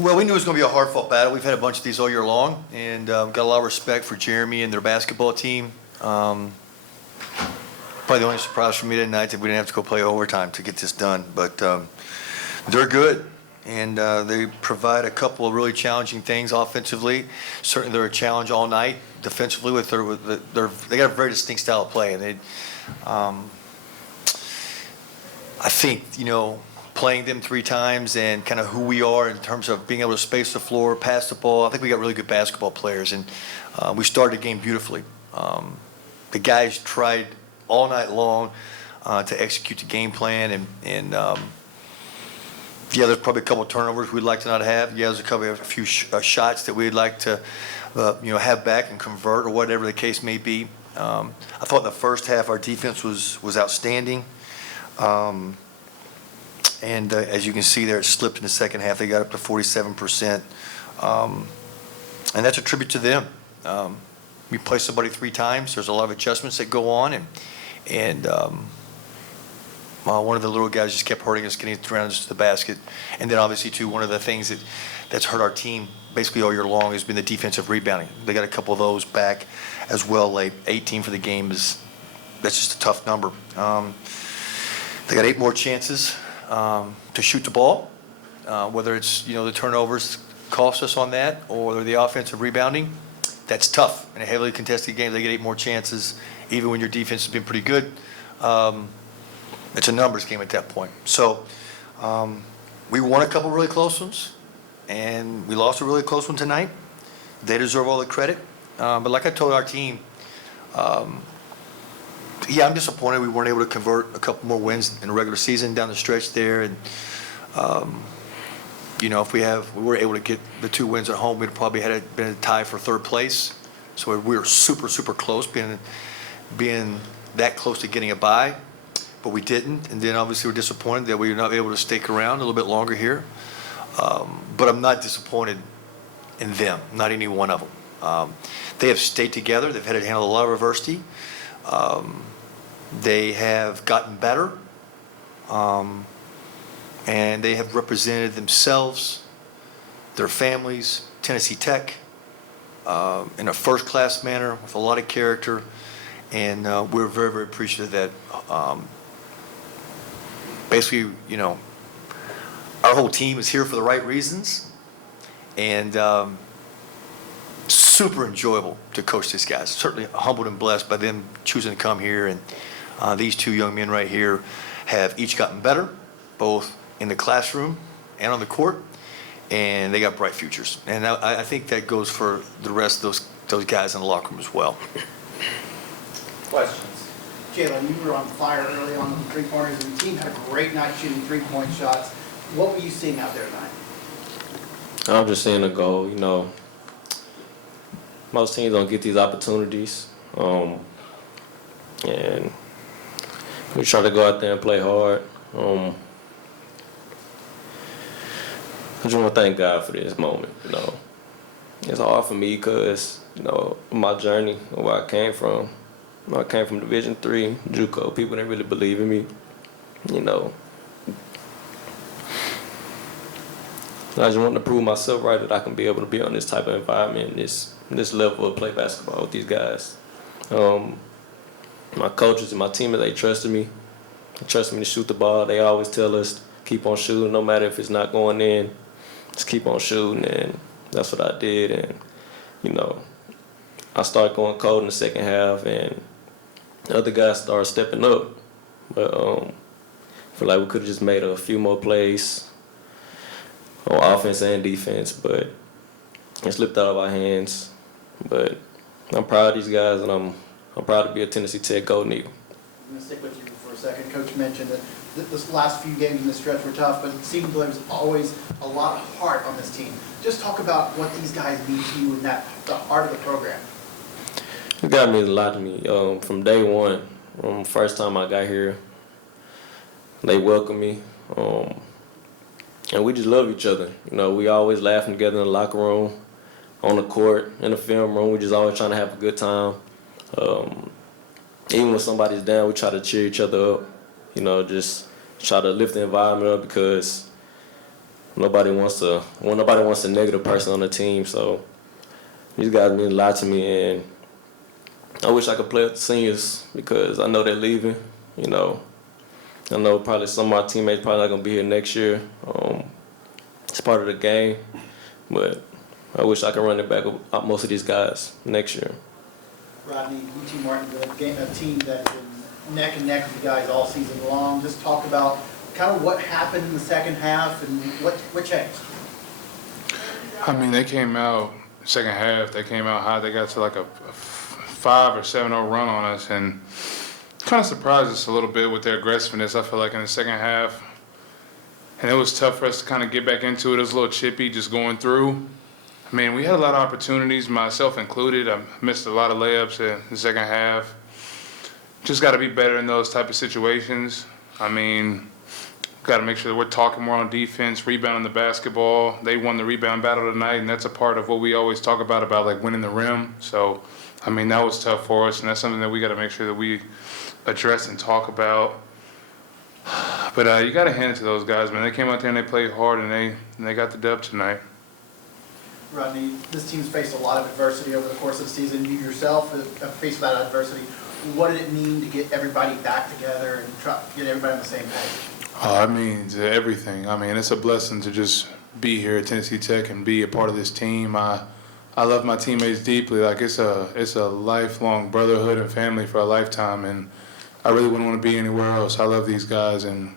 Well, we knew it was going to be a hard-fought battle. We've had a bunch of these all year long, and got a lot of respect for Jeremy and their basketball team. Probably the only surprise for me tonight that we didn't have to go play overtime to get this done. But they're good, and they provide a couple of really challenging things offensively. Certainly, they're a challenge all night defensively. They got a very distinct style of play, and they, I think, playing them 3 times and kind of who we are in terms of being able to space the floor, pass the ball. I think we got really good basketball players, and we started the game beautifully. The guys tried all night long to execute the game plan, and yeah, there's probably a couple of turnovers we'd like to not have. Yeah, there's a few shots that we'd like to have back and convert or whatever the case may be. I thought in the first half our defense was outstanding. And as you can see there, it slipped in the second half. They got up to 47%. And that's a tribute to them. We play somebody 3 times. There's a lot of adjustments that go on. And one of the little guys just kept hurting us, getting around us to the basket. And then obviously, too, one of the things that's hurt our team basically all year long has been the defensive rebounding. They got a couple of those back as well late. 18 for the game that's just a tough number. They got 8 more chances to shoot the ball, whether it's the turnovers cost us on that or the offensive rebounding. That's tough in a heavily contested game. They get 8 more chances, even when your defense has been pretty good. It's a numbers game at that point. So we won a couple really close ones, and we lost a really close one tonight. They deserve all the credit. But like I told our team, yeah, I'm disappointed we weren't able to convert a couple more wins in the regular season down the stretch there. And, if we were able to get the 2 wins at home, we'd probably been a tie for 3rd place. So we were super, super close, being that close to getting a bye, but we didn't. And then obviously we're disappointed that we were not able to stick around a little bit longer here. But I'm not disappointed in them, not any one of them. They have stayed together. They've had to handle a lot of adversity. They have gotten better, and they have represented themselves, their families, Tennessee Tech, in a first-class manner with a lot of character, and we're very, very appreciative that basically, our whole team is here for the right reasons, and super enjoyable to coach these guys. Certainly humbled and blessed by them choosing to come here, and these 2 young men right here have each gotten better, both in the classroom and on the court, and they got bright futures. And I think that goes for the rest of those guys in the locker room as well. Questions? Jalen, you were on fire early on with the 3-pointers, and the team had a great night shooting 3-point shots. What were you seeing out there tonight? I'm just seeing a goal. Most teams don't get these opportunities, and we try to go out there and play hard. I just want to thank God for this moment. It's hard for me because my journey, where I came from. I came from Division III, JUCO. People didn't really believe in me. I just want to prove myself right that I can be able to be on this type of environment, this level of play basketball with these guys. My coaches and my teammates, they trusted me. They trusted me to shoot the ball. They always tell us, keep on shooting, no matter if it's not going in. Just keep on shooting, and that's what I did. And, I started going cold in the second half, and the other guys started stepping up. But I feel like we could have just made a few more plays on offense and defense, but it slipped out of our hands. But I'm proud of these guys, and I'm proud to be a Tennessee Tech Golden Eagle. I'm going to stick with you for a second. Coach mentioned that this last few games in the stretch were tough, but it seemed there was always a lot of heart on this team. Just talk about what these guys mean to you and the heart of the program. It got me a lot to me. From day one, first time I got here, they welcomed me. And we just love each other. We always laughing together in the locker room, on the court, in the film room. We just always trying to have a good time. Even when somebody's down, we try to cheer each other up. Just try to lift the environment up because nobody wants a negative person on the team. So these guys mean a lot to me, and I wish I could play with the seniors because I know they're leaving. You know, I know probably some of my teammates probably not gonna be here next year. It's part of the game, but I wish I could run it back with most of these guys next year. Rodney, UT Martinville, a team that's been neck and neck with you guys all season long. Just talk about kind of what happened in the second half and what changed. I mean, they came out second half. They came out hot. They got to like a 5 or 7-0 run on us, and kind of surprised us a little bit with their aggressiveness. I feel like in the second half, and it was tough for us to kind of get back into it. It was a little chippy just going through. I mean, we had a lot of opportunities, myself included. I missed a lot of layups in the second half. Just got to be better in those type of situations. I mean, got to make sure that we're talking more on defense, rebounding the basketball. They won the rebound battle tonight, and that's a part of what we always talk about like winning the rim. So, I mean, that was tough for us, and that's something that we got to make sure that we address and talk about. But you got to hand it to those guys, man. They came out there and they played hard, and they got the dub tonight. Rodney, this team's faced a lot of adversity over the course of the season. You yourself have faced that adversity. What did it mean to get everybody back together and try to get everybody on the same page? It means everything. I mean, it's a blessing to just be here at Tennessee Tech and be a part of this team. I love my teammates deeply. Like it's a lifelong brotherhood and family for a lifetime, and I really wouldn't want to be anywhere else. I love these guys, and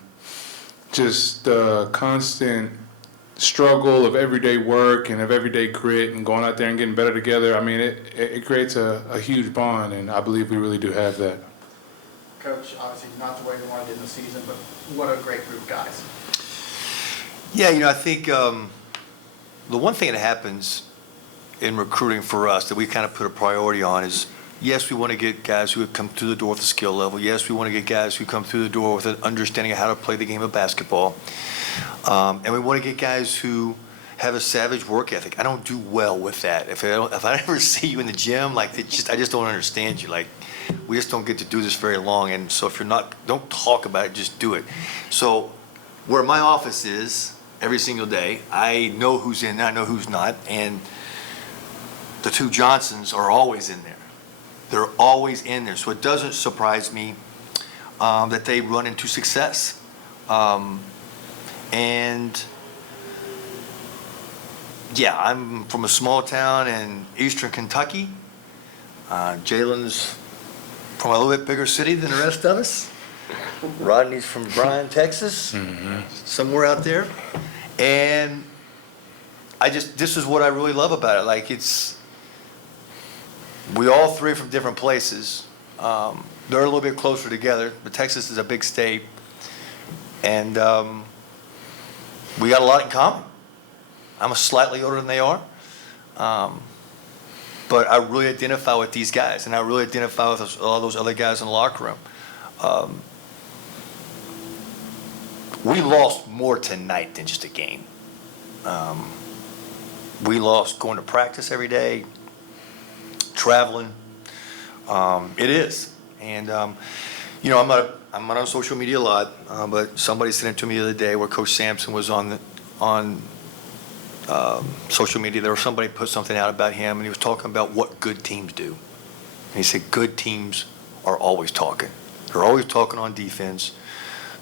just the constant struggle of everyday work and of everyday grit and going out there and getting better together. I mean, it creates a huge bond, and I believe we really do have that. Coach, obviously not the way you wanted it in the season, but what a great group of guys. Yeah, I think the one thing that happens in recruiting for us that we kind of put a priority on is, yes, we want to get guys who have come through the door with a skill level. Yes, we want to get guys who come through the door with an understanding of how to play the game of basketball. And we want to get guys who have a savage work ethic. I don't do well with that. If I ever see you in the gym, I just don't understand you. Like, we just don't get to do this very long. And so if you're not, don't talk about it, just do it. So where my office is every single day, I know who's in there, I know who's not. And the two Johnsons are always in there. They're always in there. So it doesn't surprise me that they run into success. And yeah, I'm from a small town in eastern Kentucky. Jalen's from a little bit bigger city than the rest of us. Rodney's from Bryan, Texas, somewhere out there. And this is what I really love about it. We all three are from different places. They're a little bit closer together, but Texas is a big state. And we got a lot in common. I'm slightly older than they are. But I really identify with these guys, and I really identify with all those other guys in the locker room. We lost more tonight than just a game. We lost going to practice every day, traveling. It is. And, I'm not on social media a lot, but somebody sent it to me the other day where Coach Sampson was on social media. There was somebody put something out about him, and he was talking about what good teams do. And he said good teams are always talking. They're always talking on defense.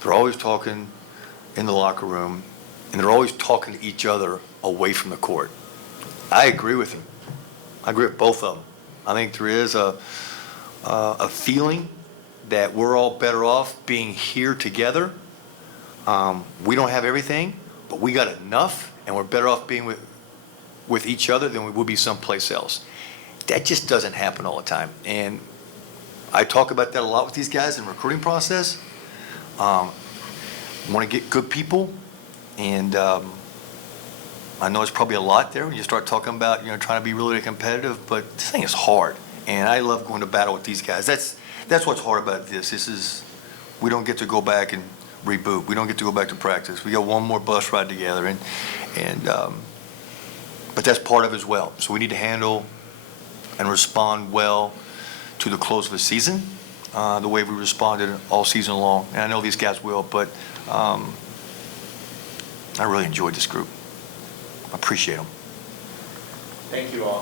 They're always talking in the locker room, and they're always talking to each other away from the court. I agree with him. I agree with both of them. I think there is a feeling that we're all better off being here together. We don't have everything, but we got enough, and we're better off being with each other than we would be someplace else. That just doesn't happen all the time. And I talk about that a lot with these guys in the recruiting process. Want to get good people, and I know it's probably a lot there when you start talking about trying to be really competitive, but this thing is hard, and I love going to battle with these guys. That's what's hard about this. We don't get to go back and reboot. We don't get to go back to practice. We got one more bus ride together, but that's part of it as well. So we need to handle and respond well to the close of the season, the way we responded all season long. And I know these guys will, but I really enjoyed this group. I appreciate them. Thank you all.